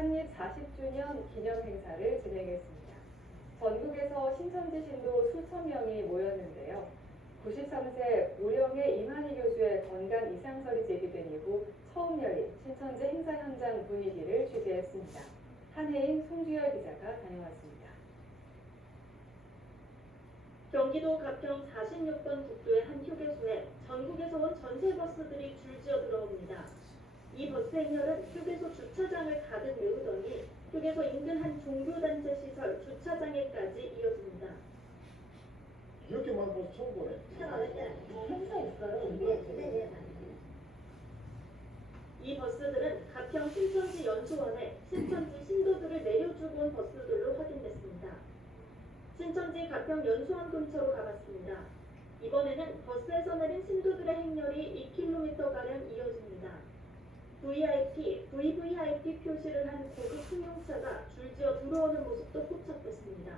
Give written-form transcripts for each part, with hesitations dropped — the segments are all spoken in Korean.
창립 40주년 기념 행사를 진행했습니다. 전국에서 신천지 신도 수천 명이 모였는데요. 93세 고령의 이만희 교주의 건강 이상설이 제기된 이후 처음 열린 신천지 행사 현장 분위기를 취재했습니다. 한혜인, 송주열 기자가 다녀왔습니다. 경기도 가평 46번 국도의 한 휴게소에 전국에서 온 전세 버스들이 줄지어 들어옵니다. 이 버스 행렬은 휴게소 주차장을 가득 메우더니 휴게소 인근 한 종교단체 시설 주차장에까지 이어집니다. 이렇게 많은 버스 처음 보네. 행사 있어요. 이 버스들은 가평 신천지 연수원에 신천지 신도들을 내려주고 온 버스들로 확인됐습니다. 신천지 가평 연수원 근처로 가봤습니다. 이번에는 버스에서 내린 신도들의 행렬이 2km가량 이어집니다. VIP, VVIP 표시를 한 고급 승용차가 줄지어 들어오는 모습도 포착됐습니다.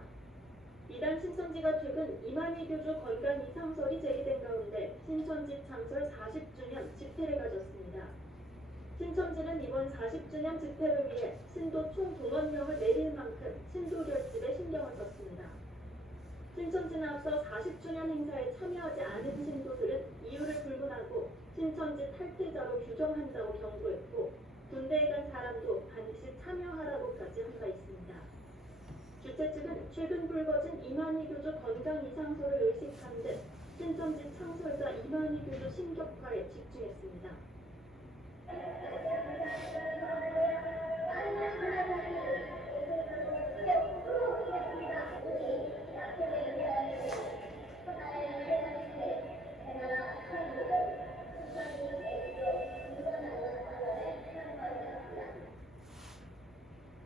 이달 신천지가 최근 이만희 교주 건강 이상설이 제기된 가운데 신천지 창설 40주년 집회를 가졌습니다. 신천지는 이번 40주년 집회를 위해 신도 총 동원령을 내릴 만큼 신도 결집에 신경을 썼습니다. 신천지는 앞서 40주년 행사에 참여하지 않은 신도들은 이유를 불문하고 신천지 탈퇴자로 규정한다고 경고했고 군대에 간 사람도 반드시 참여하라고까지 한 바 있습니다. 주최 측은 최근 불거진 이만희 교주 건강 이상설을 의식한 듯 신천지 창설자 이만희 교주 신격화에 집중했습니다.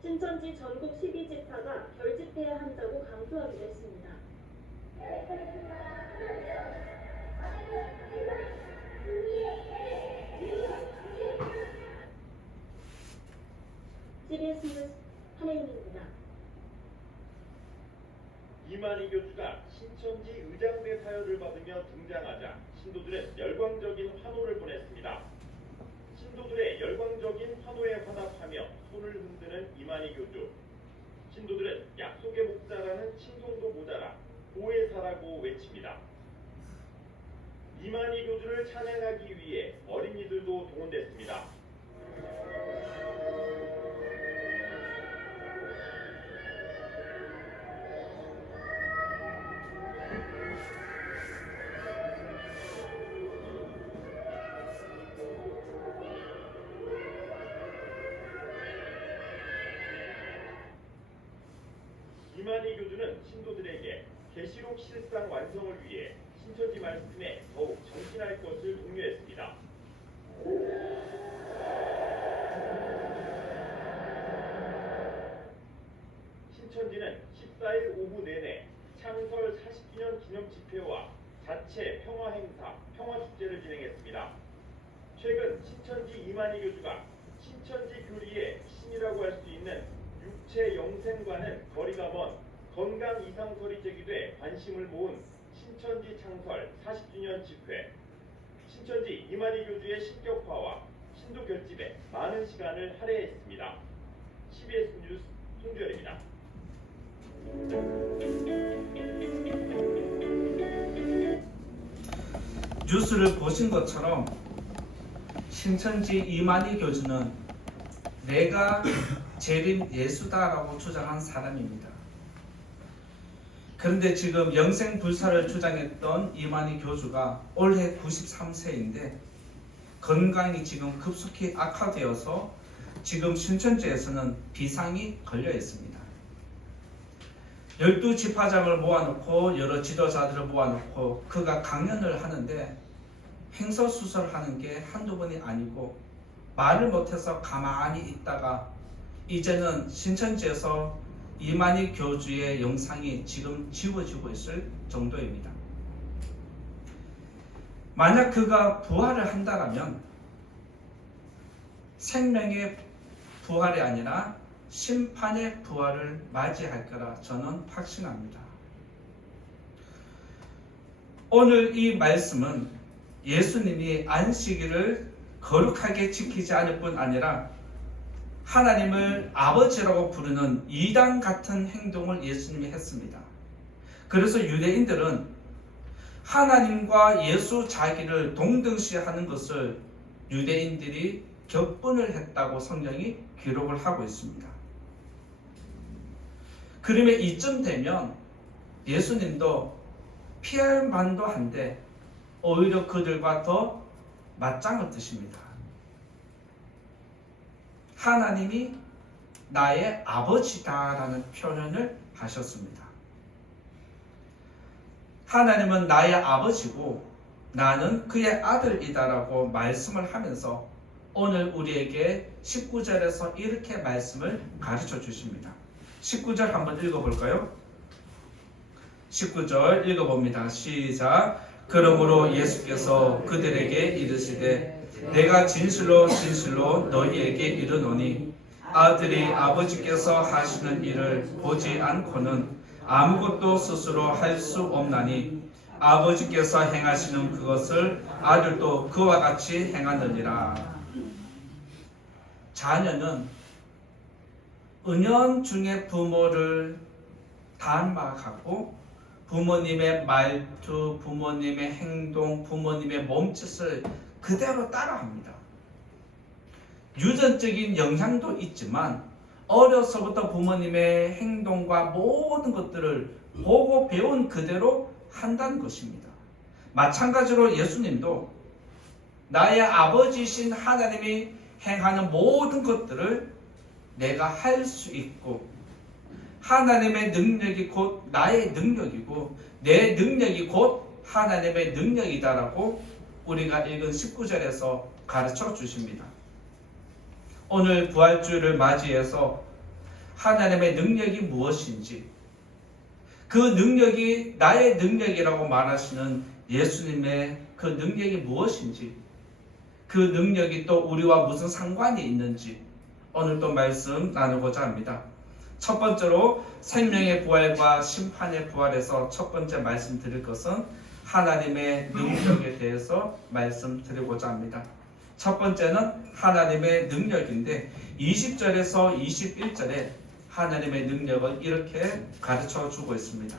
신천지 전국 12지파가 결집해야 한다고 강조하기도 했습니다. CBS 뉴스 한혜인입니다. 이만희 교주가 신천지 의장대 사열을 받으며 등장하자 신도들은 열광적인 환호를 보냈습니다. 신도들의 열광적인 환호에 화답하며 손을 흔드는 이만희 교주. 신도들은 약속의 목자라는 칭송도 모자라 보혜사라고 외칩니다. 이만희 교주를 찬양하기 위해 어린이들도 동원됐습니다. 이만희 교주는 신도들에게 계시록 실상 완성을 위해 신천지 말씀에 더욱 정진할 것을 독려했습니다. 신천지는 14일 오후 내내 창설 40주년 기념 집회와 자체 평화 행사, 평화 축제를 진행했습니다. 최근 신천지 이만희 교주가 신천지 교리의 신이라고 할 수 있는 육체 영생과는 거리가 먼 건강 이상설이 제기돼 관심을 모은 신천지 창설 40주년 집회. 신천지 이만희 교주의 신격화와 신도 결집에 많은 시간을 할애했습니다. CBS 뉴스 송주열입니다. 뉴스를 보신 것처럼 신천지 이만희 교주는 내가 재림 예수다라고 주장한 사람입니다. 그런데 지금 영생불사를 주장했던 이만희 교주가 올해 93세인데 건강이 지금 급속히 악화되어서 지금 신천지에서는 비상이 걸려 있습니다. 12지파장을 모아놓고 여러 지도자들을 모아놓고 그가 강연을 하는데 횡설수설하는 게 한두 번이 아니고 말을 못해서 가만히 있다가 이제는 신천지에서 이만희 교주의 영상이 지금 지워지고 있을 정도입니다. 만약 그가 부활을 한다면 생명의 부활이 아니라 심판의 부활을 맞이할 거라 저는 확신합니다. 오늘 이 말씀은 예수님이 안식일을 거룩하게 지키지 않을 뿐 아니라 하나님을 아버지라고 부르는 이단 같은 행동을 예수님이 했습니다. 그래서 유대인들은 하나님과 예수 자기를 동등시하는 것을 유대인들이 격분을 했다고 성경이 기록을 하고 있습니다. 그러면 이쯤 되면 예수님도 피할 만도 한데 오히려 그들과 더 맞짱을 뜨십니다. 하나님이 나의 아버지다라는 표현을 하셨습니다. 하나님은 나의 아버지고 나는 그의 아들이다라고 말씀을 하면서 오늘 우리에게 19절에서 이렇게 말씀을 가르쳐 주십니다. 19절 한번 읽어볼까요? 19절 읽어봅니다. 시작. 그러므로 예수께서 그들에게 이르시되 내가 진실로 진실로 너희에게 이르노니 아들이 아버지께서 하시는 일을 보지 않고는 아무것도 스스로 할 수 없나니 아버지께서 행하시는 그것을 아들도 그와 같이 행하느니라. 자녀는 은연중에 부모를 닮아가고 부모님의 말투, 부모님의 행동, 부모님의 몸짓을 그대로 따라합니다. 유전적인 영향도 있지만 어려서부터 부모님의 행동과 모든 것들을 보고 배운 그대로 한다는 것입니다. 마찬가지로 예수님도 나의 아버지이신 하나님이 행하는 모든 것들을 내가 할 수 있고 하나님의 능력이 곧 나의 능력이고 내 능력이 곧 하나님의 능력이다라고 우리가 읽은 19절에서 가르쳐 주십니다. 오늘 부활주일을 맞이해서 하나님의 능력이 무엇인지 그 능력이 나의 능력이라고 말하시는 예수님의 그 능력이 무엇인지 그 능력이 또 우리와 무슨 상관이 있는지 오늘 또 말씀 나누고자 합니다. 첫 번째로 생명의 부활과 심판의 부활에서 첫 번째 말씀드릴 것은 하나님의 능력에 대해서 말씀드리고자 합니다. 첫 번째는 하나님의 능력인데 20절에서 21절에 하나님의 능력을 이렇게 가르쳐 주고 있습니다.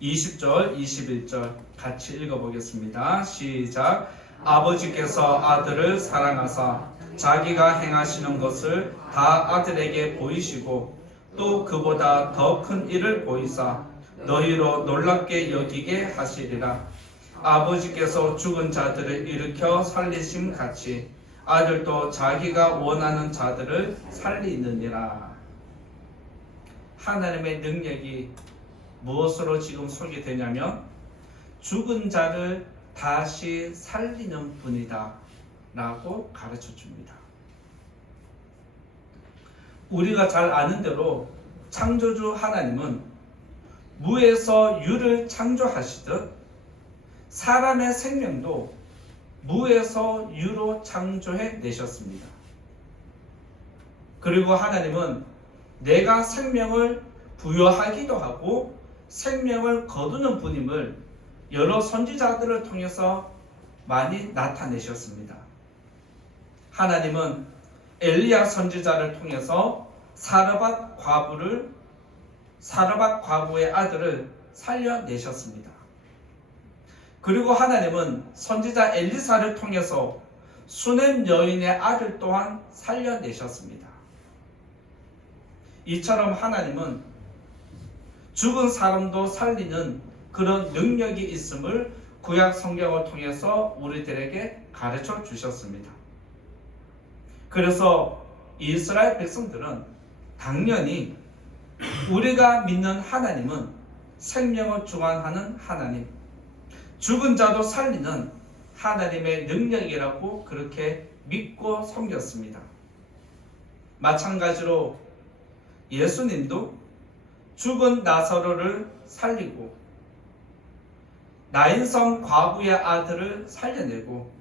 20절, 21절 같이 읽어보겠습니다. 시작. 아버지께서 아들을 사랑하사 자기가 행하시는 것을 다 아들에게 보이시고 또 그보다 더 큰 일을 보이사 너희로 놀랍게 여기게 하시리라. 아버지께서 죽은 자들을 일으켜 살리심 같이 아들도 자기가 원하는 자들을 살리느니라. 하나님의 능력이 무엇으로 지금 소개되냐면 죽은 자를 다시 살리는 분이다 라고 가르쳐 줍니다. 우리가 잘 아는 대로 창조주 하나님은 무에서 유를 창조하시듯 사람의 생명도 무에서 유로 창조해 내셨습니다. 그리고 하나님은 내가 생명을 부여하기도 하고 생명을 거두는 분임을 여러 선지자들을 통해서 많이 나타내셨습니다. 하나님은 엘리야 선지자를 통해서 사르밧 과부의 아들을 살려내셨습니다. 그리고 하나님은 선지자 엘리사를 통해서 수넴 여인의 아들 또한 살려내셨습니다. 이처럼 하나님은 죽은 사람도 살리는 그런 능력이 있음을 구약 성경을 통해서 우리들에게 가르쳐 주셨습니다. 그래서 이스라엘 백성들은 당연히 우리가 믿는 하나님은 생명을 주관하는 하나님, 죽은 자도 살리는 하나님의 능력이라고 그렇게 믿고 섬겼습니다. 마찬가지로 예수님도 죽은 나사로를 살리고 나인성 과부의 아들을 살려내고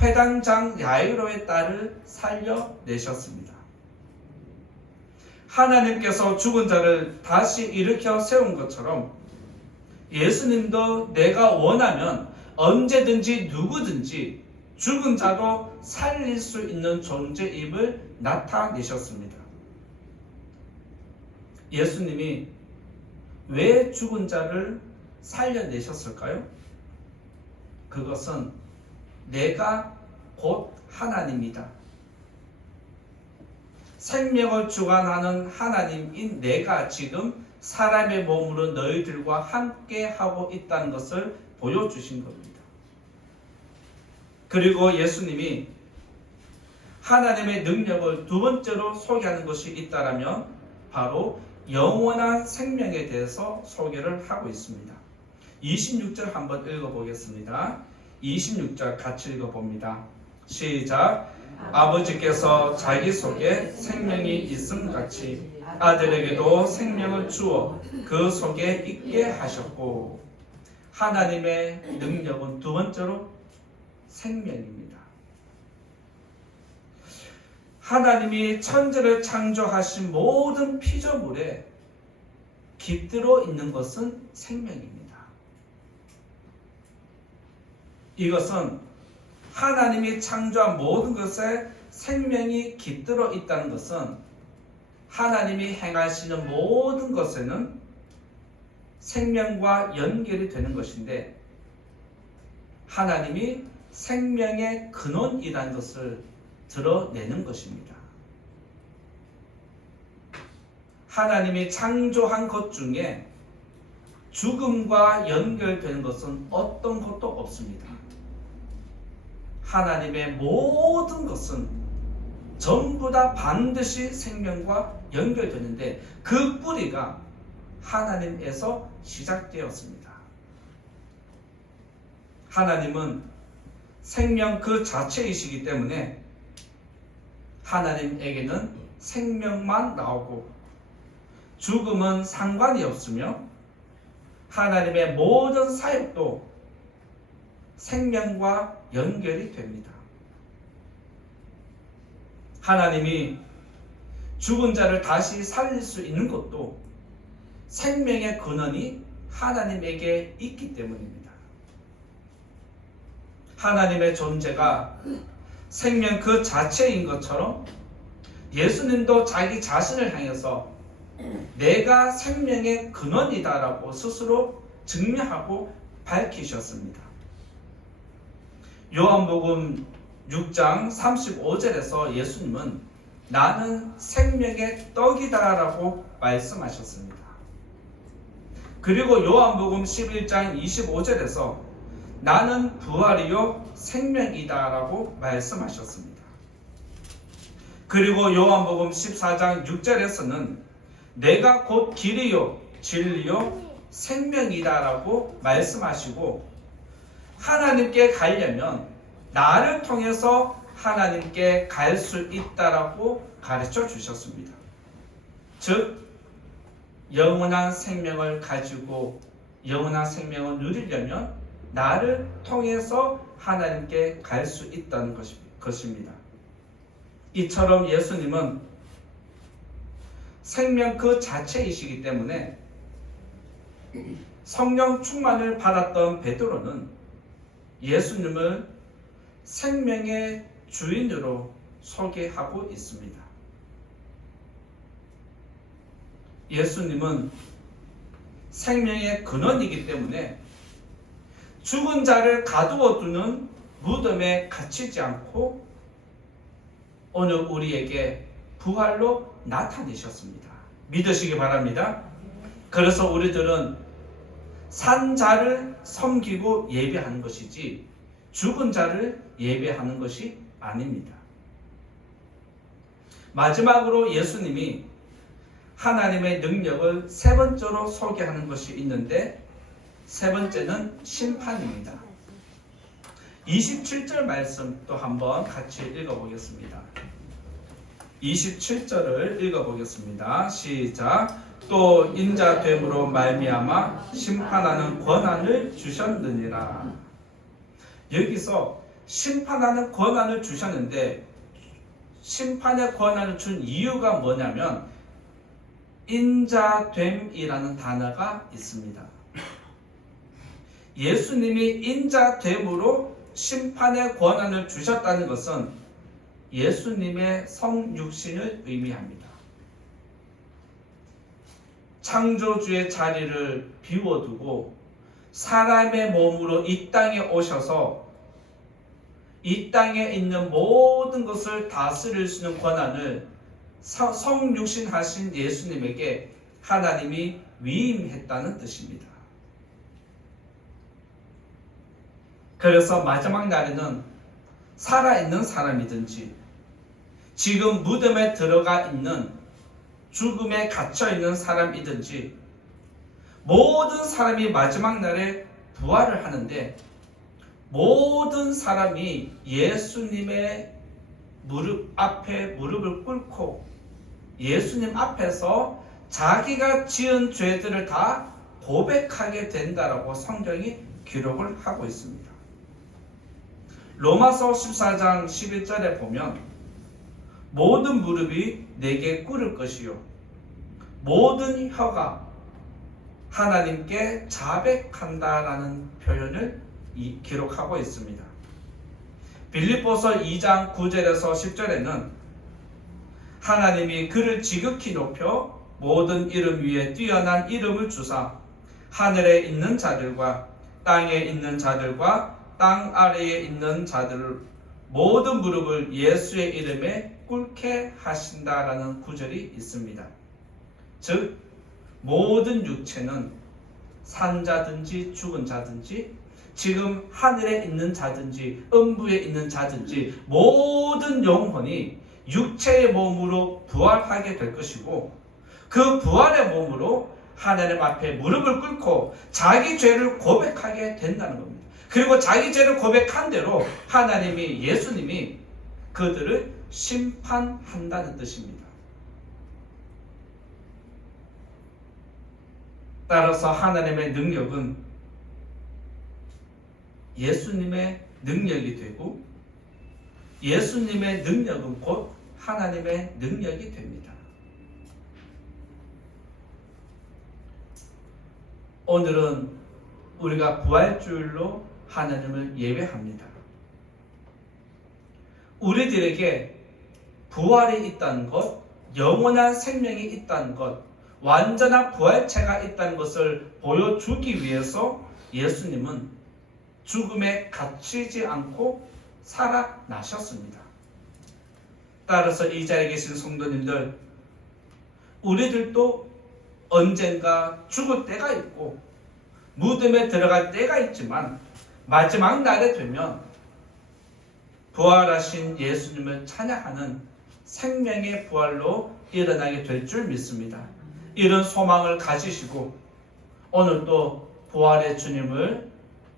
회당장 야이로의 딸을 살려내셨습니다. 하나님께서 죽은 자를 다시 일으켜 세운 것처럼 예수님도 내가 원하면 언제든지 누구든지 죽은 자도 살릴 수 있는 존재임을 나타내셨습니다. 예수님이 왜 죽은 자를 살려내셨을까요? 그것은 내가 곧 하나님이다. 생명을 주관하는 하나님인 내가 지금 사람의 몸으로 너희들과 함께 하고 있다는 것을 보여주신 겁니다. 그리고 예수님이 하나님의 능력을 두 번째로 소개하는 것이 있다면 바로 영원한 생명에 대해서 소개를 하고 있습니다. 26절 한번 읽어보겠습니다. 26절 같이 읽어봅니다. 시작. 아버지께서 자기 속에 생명이 있음같이 아들에게도 생명을 주어 그 속에 있게 하셨고, 하나님의 능력은 두 번째로 생명입니다. 하나님이 천지를 창조하신 모든 피조물에 깃들어 있는 것은 생명입니다. 이것은 하나님이 창조한 모든 것에 생명이 깃들어 있다는 것은 하나님이 행하시는 모든 것에는 생명과 연결이 되는 것인데, 하나님이 생명의 근원이라는 것을 드러내는 것입니다. 하나님이 창조한 것 중에 죽음과 연결되는 것은 어떤 것도 없습니다. 하나님의 모든 것은 전부 다 반드시 생명과 연결되는데, 그 뿌리가 하나님에서 시작되었습니다. 하나님은 생명 그 자체이시기 때문에 하나님에게는 생명만 나오고 죽음은 상관이 없으며, 하나님의 모든 사역도 생명과 연결이 됩니다. 하나님이 죽은 자를 다시 살릴 수 있는 것도 생명의 근원이 하나님에게 있기 때문입니다. 하나님의 존재가 생명 그 자체인 것처럼 예수님도 자기 자신을 향해서 내가 생명의 근원이다라고 스스로 증명하고 밝히셨습니다. 요한복음 6장 35절에서 예수님은 나는 생명의 떡이다라고 말씀하셨습니다. 그리고 요한복음 11장 25절에서 나는 부활이요 생명이다라고 말씀하셨습니다. 그리고 요한복음 14장 6절에서는 내가 곧 길이요 진리요 생명이다라고 말씀하시고, 하나님께 가려면 나를 통해서 하나님께 갈 수 있다라고 가르쳐 주셨습니다. 즉 영원한 생명을 가지고 영원한 생명을 누리려면 나를 통해서 하나님께 갈 수 있다는 것입니다. 이처럼 예수님은 생명 그 자체이시기 때문에 성령 충만을 받았던 베드로는 예수님을 생명의 주인으로 소개하고 있습니다. 예수님은 생명의 근원이기 때문에 죽은 자를 가두어 두는 무덤에 갇히지 않고 오늘 우리에게 부활로 나타내셨습니다. 믿으시기 바랍니다. 그래서 우리들은 산 자를 섬기고 예배하는 것이지 죽은 자를 예배하는 것이 아닙니다. 마지막으로 예수님이 하나님의 능력을 세 번째로 소개하는 것이 있는데, 세 번째는 심판입니다. 27절 말씀 또 한번 같이 읽어보겠습니다. 27절을 읽어보겠습니다. 시작. 또 인자됨으로 말미암아 심판하는 권한을 주셨느니라. 여기서 심판하는 권한을 주셨는데, 심판의 권한을 준 이유가 뭐냐면 인자됨이라는 단어가 있습니다. 예수님이 인자됨으로 심판의 권한을 주셨다는 것은 예수님의 성육신을 의미합니다. 창조주의 자리를 비워두고 사람의 몸으로 이 땅에 오셔서 이 땅에 있는 모든 것을 다스릴 수 있는 권한을 성육신하신 예수님에게 하나님이 위임했다는 뜻입니다. 그래서 마지막 날에는 살아있는 사람이든지 지금 무덤에 들어가 있는 죽음에 갇혀있는 사람이든지 모든 사람이 마지막 날에 부활을 하는데 모든 사람이 예수님의 무릎 앞에 무릎을 꿇고 예수님 앞에서 자기가 지은 죄들을 다 고백하게 된다라고 성경이 기록을 하고 있습니다. 로마서 14장 11절에 보면 모든 무릎이 내게 꿇을 것이요 모든 혀가 하나님께 자백한다라는 표현을 기록하고 있습니다. 빌립보서 2장 9절에서 10절에는 하나님이 그를 지극히 높여 모든 이름 위에 뛰어난 이름을 주사 하늘에 있는 자들과 땅에 있는 자들과 땅 아래에 있는 자들 모든 무릎을 예수의 이름에 꿇게 하신다라는 구절이 있습니다. 즉 모든 육체는 산 자든지 죽은 자든지 지금 하늘에 있는 자든지 음부에 있는 자든지 모든 영혼이 육체의 몸으로 부활하게 될 것이고 그 부활의 몸으로 하나님 앞에 무릎을 꿇고 자기 죄를 고백하게 된다는 겁니다. 그리고 자기 죄를 고백한 대로 하나님이 예수님이 그들을 심판한다는 뜻입니다. 따라서 하나님의 능력은 예수님의 능력이 되고 예수님의 능력은 곧 하나님의 능력이 됩니다. 오늘은 우리가 부활주일로 하나님을 예배합니다. 우리들에게 부활이 있다는 것, 영원한 생명이 있다는 것, 완전한 부활체가 있다는 것을 보여주기 위해서 예수님은 죽음에 갇히지 않고 살아나셨습니다. 따라서 이 자리에 계신 성도님들, 우리들도 언젠가 죽을 때가 있고 무덤에 들어갈 때가 있지만 마지막 날에 되면 부활하신 예수님을 찬양하는 생명의 부활로 일어나게 될 줄 믿습니다. 이런 소망을 가지시고 오늘도 부활의 주님을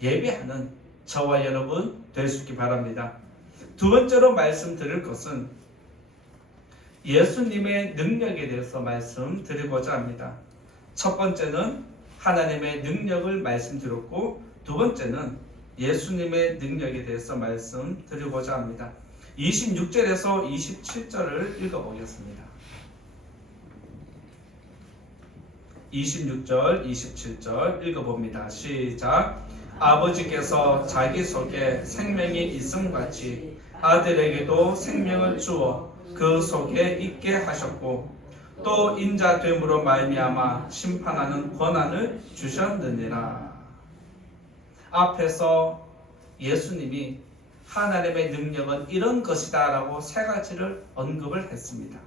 예배하는 저와 여러분 될 수 있기 바랍니다. 두 번째로 말씀드릴 것은 예수님의 능력에 대해서 말씀드리고자 합니다. 첫 번째는 하나님의 능력을 말씀드렸고 두 번째는 예수님의 능력에 대해서 말씀드리고자 합니다. 26절에서 27절을 읽어보겠습니다. 26절, 27절 읽어봅니다. 시작. 아버지께서 자기 속에 생명이 있음같이 아들에게도 생명을 주어 그 속에 있게 하셨고 또 인자됨으로 말미암아 심판하는 권한을 주셨느니라. 앞에서 예수님이 하나님의 능력은 이런 것이다 라고 세 가지를 언급을 했습니다.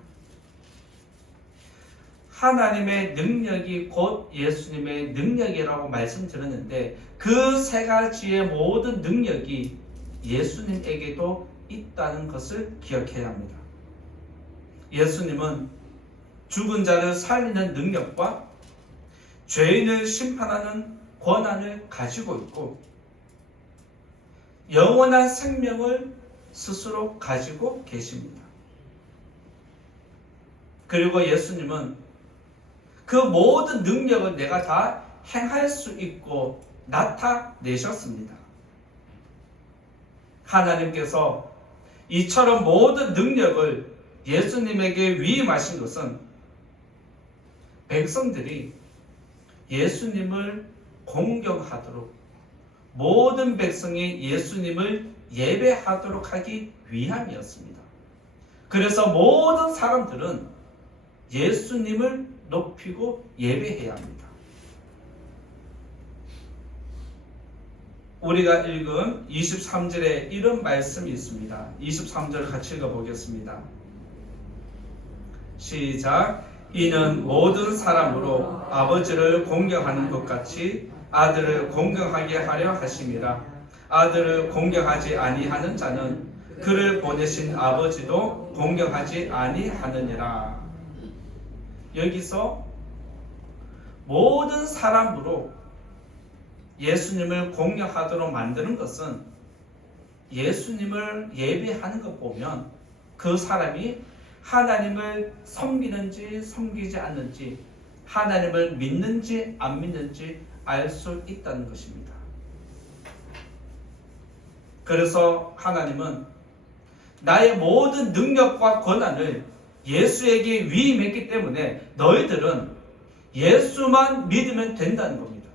하나님의 능력이 곧 예수님의 능력이라고 말씀드렸는데 그 세 가지의 모든 능력이 예수님에게도 있다는 것을 기억해야 합니다. 예수님은 죽은 자를 살리는 능력과 죄인을 심판하는 권한을 가지고 있고 영원한 생명을 스스로 가지고 계십니다. 그리고 예수님은 그 모든 능력을 내가 다 행할 수 있고 나타내셨습니다. 하나님께서 이처럼 모든 능력을 예수님에게 위임하신 것은 백성들이 예수님을 공경하도록 모든 백성이 예수님을 예배하도록 하기 위함이었습니다. 그래서 모든 사람들은 예수님을 높이고 예배해야 합니다. 우리가 읽은 23절에 이런 말씀이 있습니다. 23절 같이 읽어보겠습니다. 시작. 이는 모든 사람으로 아버지를 공경하는 것 같이 아들을 공경하게 하려 하심이라. 아들을 공경하지 아니하는 자는 그를 보내신 아버지도 공경하지 아니하느니라. 여기서 모든 사람으로 예수님을 공경하도록 만드는 것은 예수님을 예배하는 것 보면 그 사람이 하나님을 섬기는지 섬기지 않는지, 하나님을 믿는지 안 믿는지 알 수 있다는 것입니다. 그래서 하나님은 나의 모든 능력과 권한을 예수에게 위임했기 때문에 너희들은 예수만 믿으면 된다는 겁니다.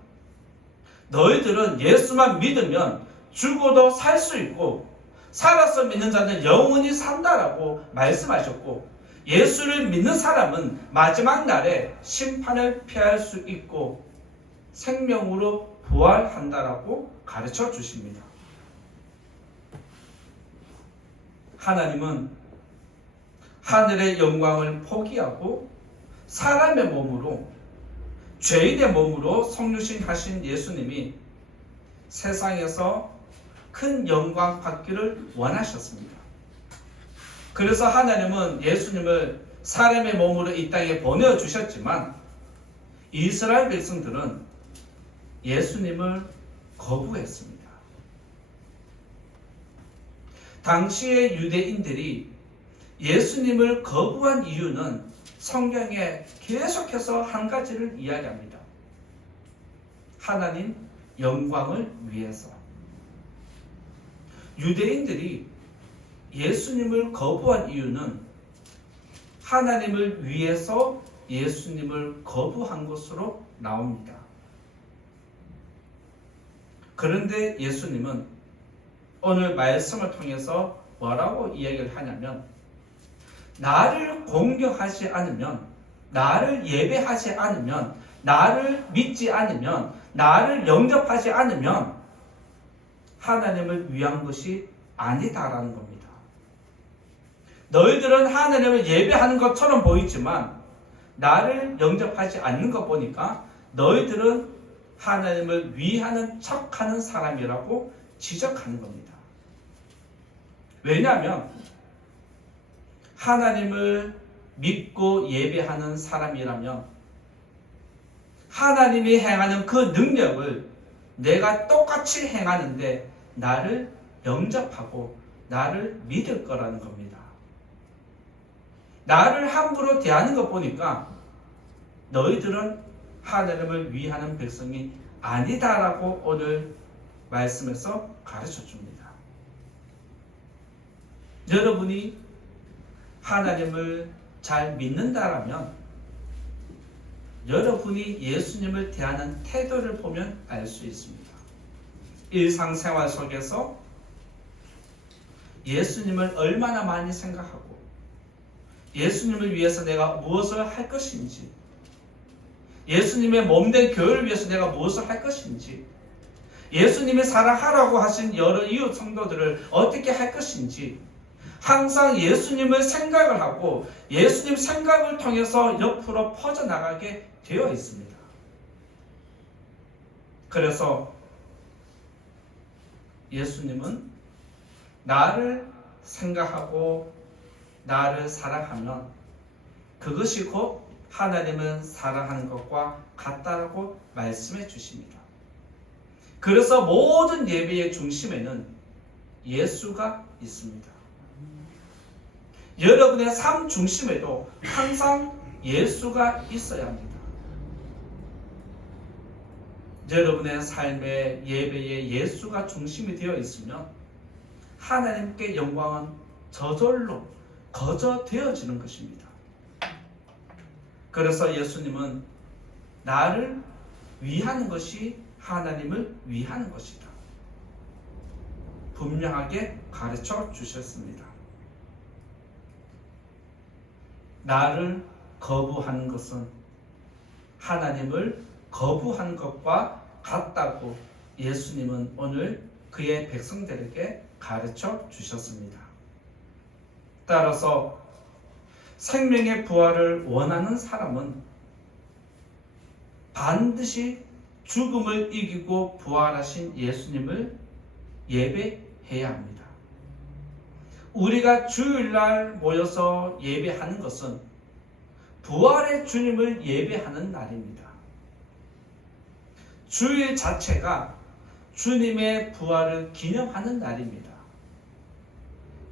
너희들은 예수만 믿으면 죽어도 살 수 있고 살아서 믿는 자는 영원히 산다라고 말씀하셨고, 예수를 믿는 사람은 마지막 날에 심판을 피할 수 있고 생명으로 부활한다라고 가르쳐 주십니다. 하나님은 하늘의 영광을 포기하고 사람의 몸으로, 죄인의 몸으로 성육신 하신 예수님이 세상에서 큰 영광 받기를 원하셨습니다. 그래서 하나님은 예수님을 사람의 몸으로 이 땅에 보내주셨지만 이스라엘 백성들은 예수님을 거부했습니다. 당시의 유대인들이 예수님을 거부한 이유는 성경에 계속해서 한 가지를 이야기합니다. 하나님 영광을 위해서. 유대인들이 예수님을 거부한 이유는 하나님을 위해서 예수님을 거부한 것으로 나옵니다. 그런데 예수님은 오늘 말씀을 통해서 뭐라고 이야기를 하냐면, 나를 공경하지 않으면, 나를 예배하지 않으면, 나를 믿지 않으면, 나를 영접하지 않으면 하나님을 위한 것이 아니다라는 겁니다. 너희들은 하나님을 예배하는 것처럼 보이지만 나를 영접하지 않는 것 보니까 너희들은 하나님을 위하는 척하는 사람이라고 지적하는 겁니다. 왜냐하면 하나님을 믿고 예배하는 사람이라면 하나님이 행하는 그 능력을 내가 똑같이 행하는데 나를 영접하고 나를 믿을 거라는 겁니다. 나를 함부로 대하는 것 보니까 너희들은 하나님을 위하는 백성이 아니다라고 오늘 말씀에서 가르쳐 줍니다. 여러분이 하나님을 잘 믿는다라면 여러분이 예수님을 대하는 태도를 보면 알 수 있습니다. 일상생활 속에서 예수님을 얼마나 많이 생각하고 예수님을 위해서 내가 무엇을 할 것인지, 예수님의 몸된 교회를 위해서 내가 무엇을 할 것인지, 예수님이 사랑하라고 하신 여러 이웃 성도들을 어떻게 할 것인지 항상 예수님을 생각을 하고 예수님 생각을 통해서 옆으로 퍼져나가게 되어 있습니다. 그래서 예수님은 나를 생각하고 나를 사랑하면 그것이 곧 하나님을 사랑하는 것과 같다라고 말씀해 주십니다. 그래서 모든 예배의 중심에는 예수가 있습니다. 여러분의 삶 중심에도 항상 예수가 있어야 합니다. 여러분의 삶의 예배에 예수가 중심이 되어 있으면 하나님께 영광은 저절로 거저되어지는 것입니다. 그래서 예수님은 나를 위하는 것이 하나님을 위하는 것이다. 분명하게 가르쳐 주셨습니다. 나를 거부하는 것은 하나님을 거부한 것과 같다고 예수님은 오늘 그의 백성들에게 가르쳐 주셨습니다. 따라서 생명의 부활을 원하는 사람은 반드시 죽음을 이기고 부활하신 예수님을 예배해야 합니다. 우리가 주일날 모여서 예배하는 것은 부활의 주님을 예배하는 날입니다. 주일 자체가 주님의 부활을 기념하는 날입니다.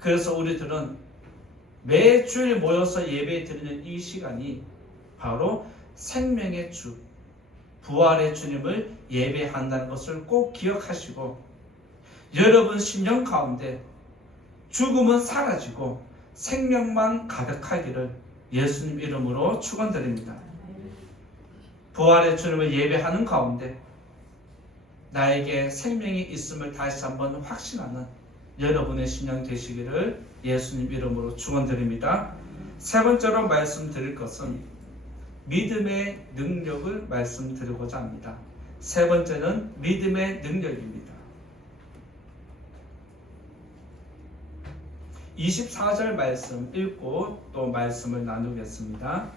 그래서 우리들은 매주일 모여서 예배 드리는 이 시간이 바로 생명의 주, 부활의 주님을 예배한다는 것을 꼭 기억하시고 여러분 심령 가운데 죽음은 사라지고 생명만 가득하기를 예수님 이름으로 축원드립니다. 부활의 주님을 예배하는 가운데 나에게 생명이 있음을 다시 한번 확신하는 여러분의 심령 되시기를 예수님 이름으로 축원드립니다. 세 번째로 말씀드릴 것은 믿음의 능력을 말씀드리고자 합니다. 세 번째는 믿음의 능력입니다. 24절 말씀 읽고 또 말씀을 나누겠습니다.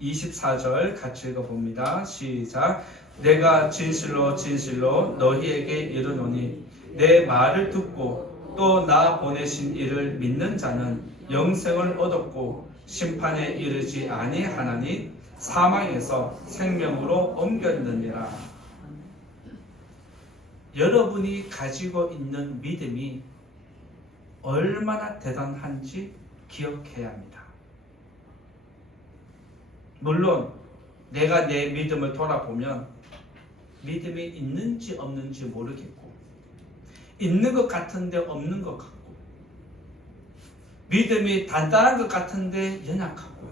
24절 같이 읽어봅니다. 시작. 내가 진실로 진실로 너희에게 이르노니 내 말을 듣고 또 나 보내신 이를 믿는 자는 영생을 얻었고 심판에 이르지 아니하나니 사망에서 생명으로 옮겼느니라. 여러분이 가지고 있는 믿음이 얼마나 대단한지 기억해야 합니다. 물론 내가 내 믿음을 돌아보면 믿음이 있는지 없는지 모르겠고 있는 것 같은데 없는 것 같고 믿음이 단단한 것 같은데 연약하고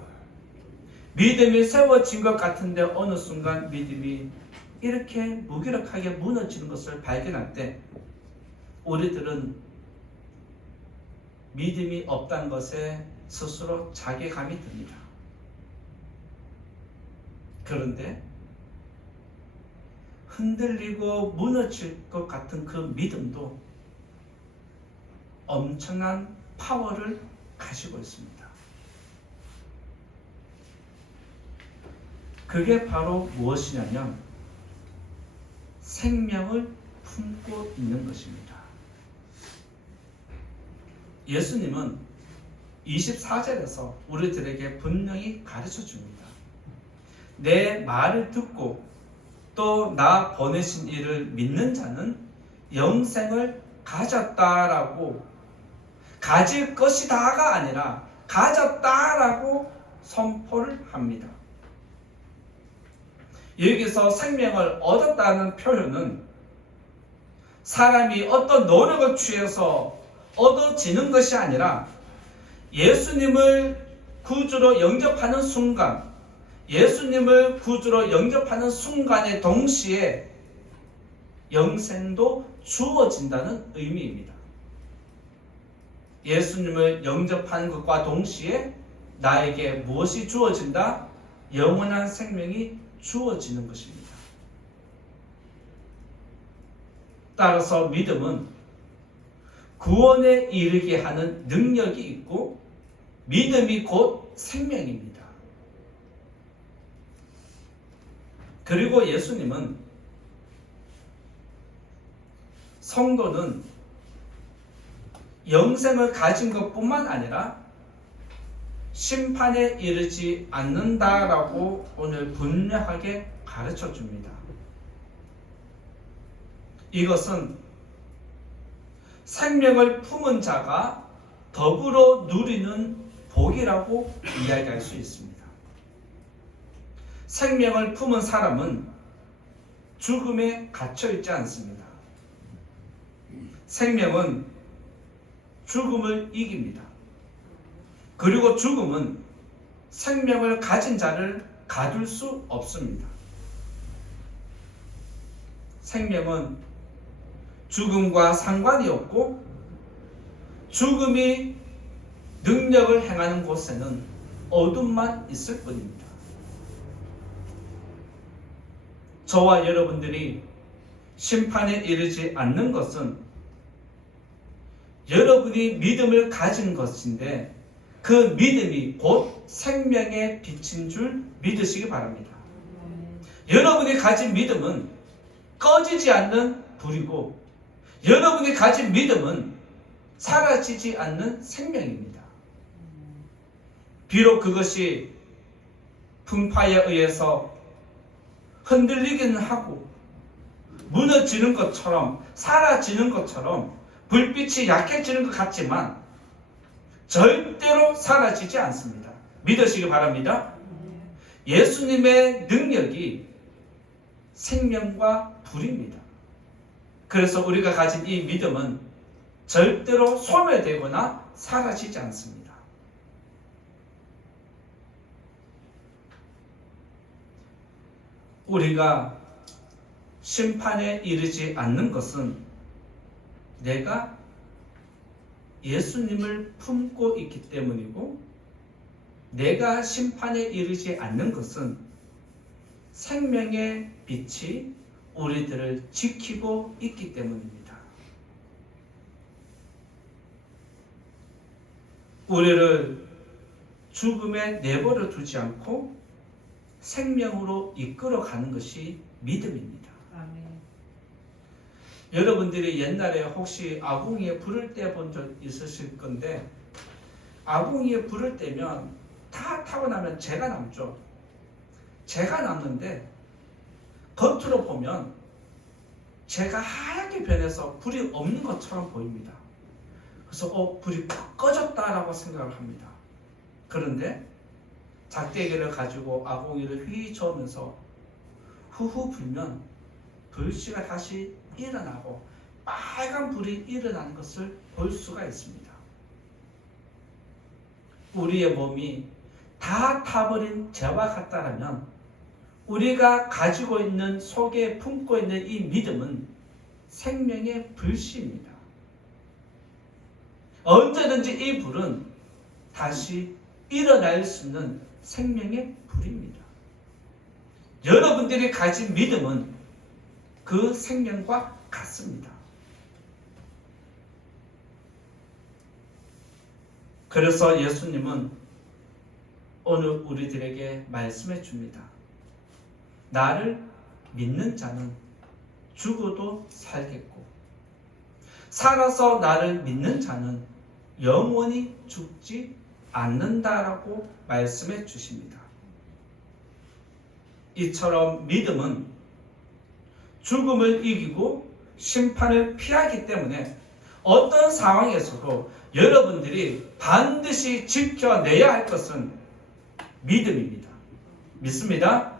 믿음이 세워진 것 같은데 어느 순간 믿음이 이렇게 무기력하게 무너지는 것을 발견할 때 우리들은 믿음이 없다는 것에 스스로 자괴감이 듭니다. 그런데 흔들리고 무너질 것 같은 그 믿음도 엄청난 파워를 가지고 있습니다. 그게 바로 무엇이냐면 생명을 품고 있는 것입니다. 예수님은 24절에서 우리들에게 분명히 가르쳐 줍니다. 내 말을 듣고 또 나 보내신 이를 믿는 자는 영생을 가졌다라고, 가질 것이다가 아니라 가졌다라고 선포를 합니다. 여기서 생명을 얻었다는 표현은 사람이 어떤 노력을 취해서 얻어지는 것이 아니라 예수님을 구주로 영접하는 순간, 예수님을 구주로 영접하는 순간에 동시에 영생도 주어진다는 의미입니다. 예수님을 영접하는 것과 동시에 나에게 무엇이 주어진다? 영원한 생명이 주어지는 것입니다. 따라서 믿음은 구원에 이르게 하는 능력이 있고 믿음이 곧 생명입니다. 그리고 예수님은 성도는 영생을 가진 것뿐만 아니라 심판에 이르지 않는다라고 오늘 분명하게 가르쳐 줍니다. 이것은 생명을 품은 자가 더불어 누리는 복이라고 이야기할 수 있습니다. 생명을 품은 사람은 죽음에 갇혀 있지 않습니다. 생명은 죽음을 이깁니다. 그리고 죽음은 생명을 가진 자를 가둘 수 없습니다. 생명은 죽음과 상관이 없고 죽음이 능력을 행하는 곳에는 어둠만 있을 뿐입니다. 저와 여러분들이 심판에 이르지 않는 것은 여러분이 믿음을 가진 것인데 그 믿음이 곧 생명의 빛인 줄 믿으시기 바랍니다. 여러분이 가진 믿음은 꺼지지 않는 불이고 여러분이 가진 믿음은 사라지지 않는 생명입니다. 비록 그것이 풍파에 의해서 흔들리기는 하고 무너지는 것처럼 사라지는 것처럼 불빛이 약해지는 것 같지만 절대로 사라지지 않습니다. 믿으시기 바랍니다. 예수님의 능력이 생명과 불입니다. 그래서 우리가 가진 이 믿음은 절대로 소멸되거나 사라지지 않습니다. 우리가 심판에 이르지 않는 것은 내가 예수님을 품고 있기 때문이고 내가 심판에 이르지 않는 것은 생명의 빛이 우리들을 지키고 있기 때문입니다. 우리를 죽음에 내버려 두지 않고 생명으로 이끌어가는 것이 믿음입니다. 여러분들이 옛날에 혹시 아궁이에 불을 떼 본 적 있으실 건데 아궁이에 불을 떼면 다 타고 나면 재가 남죠. 재가 남는데 겉으로 보면 재가 하얗게 변해서 불이 없는 것처럼 보입니다. 그래서 불이 꺼졌다라고 생각을 합니다. 그런데 작대기를 가지고 아궁이를 휘 저으면서 후후 불면 불씨가 다시 일어나고 빨간 불이 일어나는 것을 볼 수가 있습니다. 우리의 몸이 다 타버린 재와 같다라면 우리가 가지고 있는 속에 품고 있는 이 믿음은 생명의 불씨입니다. 언제든지 이 불은 다시 일어날 수 있는 생명의 불입니다. 여러분들이 가진 믿음은 그 생명과 같습니다. 그래서 예수님은 오늘 우리들에게 말씀해 줍니다. 나를 믿는 자는 죽어도 살겠고 살아서 나를 믿는 자는 영원히 죽지 않는다라고 말씀해 주십니다. 이처럼 믿음은 죽음을 이기고 심판을 피하기 때문에 어떤 상황에서도 여러분들이 반드시 지켜내야 할 것은 믿음입니다. 믿습니다.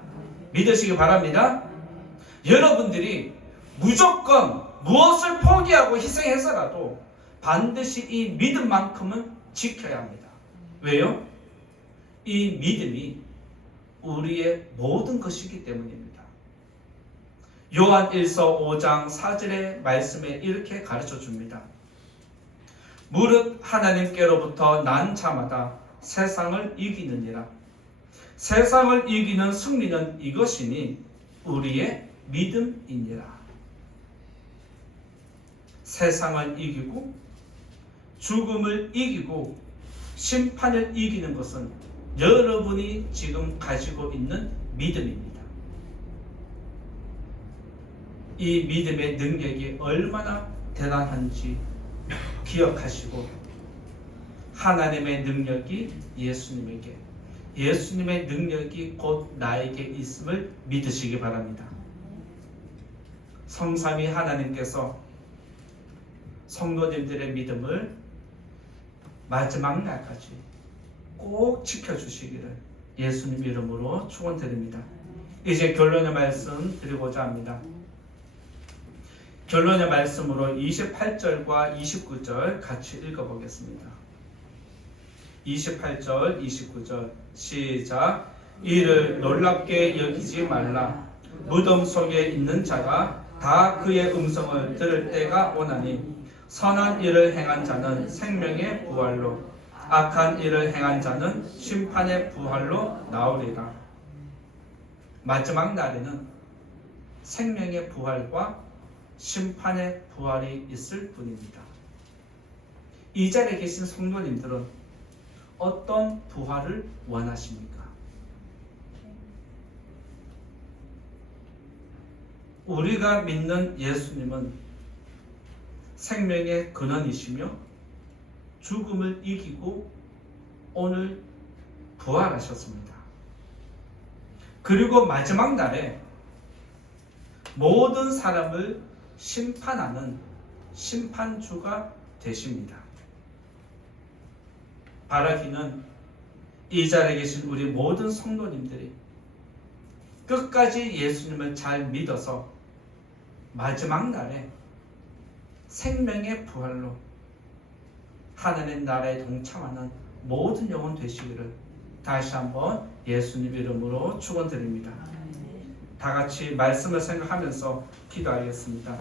믿으시기 바랍니다. 여러분들이 무조건 무엇을 포기하고 희생해서라도 반드시 이 믿음만큼은 지켜야 합니다. 왜요? 이 믿음이 우리의 모든 것이기 때문입니다. 요한 1서 5장 4절의 말씀에 이렇게 가르쳐 줍니다. 무릇 하나님께로부터 난 자마다 세상을 이기느니라. 세상을 이기는 승리는 이것이니 우리의 믿음이니라. 세상을 이기고 죽음을 이기고 심판을 이기는 것은 여러분이 지금 가지고 있는 믿음입니다. 이 믿음의 능력이 얼마나 대단한지 기억하시고 하나님의 능력이 예수님에게 예수님의 능력이 곧 나에게 있음을 믿으시기 바랍니다. 성삼위 하나님께서 성도님들의 믿음을 마지막 날까지 꼭 지켜주시기를 예수님 이름으로 축원드립니다. 이제 결론의 말씀 드리고자 합니다. 결론의 말씀으로 28절과 29절 같이 읽어보겠습니다. 28절, 29절 시작. 이를 놀랍게 여기지 말라. 무덤 속에 있는 자가 다 그의 음성을 들을 때가 오나니 선한 일을 행한 자는 생명의 부활로 악한 일을 행한 자는 심판의 부활로 나오리라. 마지막 날에는 생명의 부활과 심판의 부활이 있을 뿐입니다. 이 자리에 계신 성도님들은 어떤 부활을 원하십니까? 우리가 믿는 예수님은 생명의 근원이시며 죽음을 이기고 오늘 부활하셨습니다. 그리고 마지막 날에 모든 사람을 심판하는 심판주가 되십니다. 바라기는 이 자리에 계신 우리 모든 성도님들이 끝까지 예수님을 잘 믿어서 마지막 날에 생명의 부활로 하나님의 나라에 동참하는 모든 영혼 되시기를 다시 한번 예수님 이름으로 축원드립니다. 다 같이 말씀을 생각하면서 기도하겠습니다.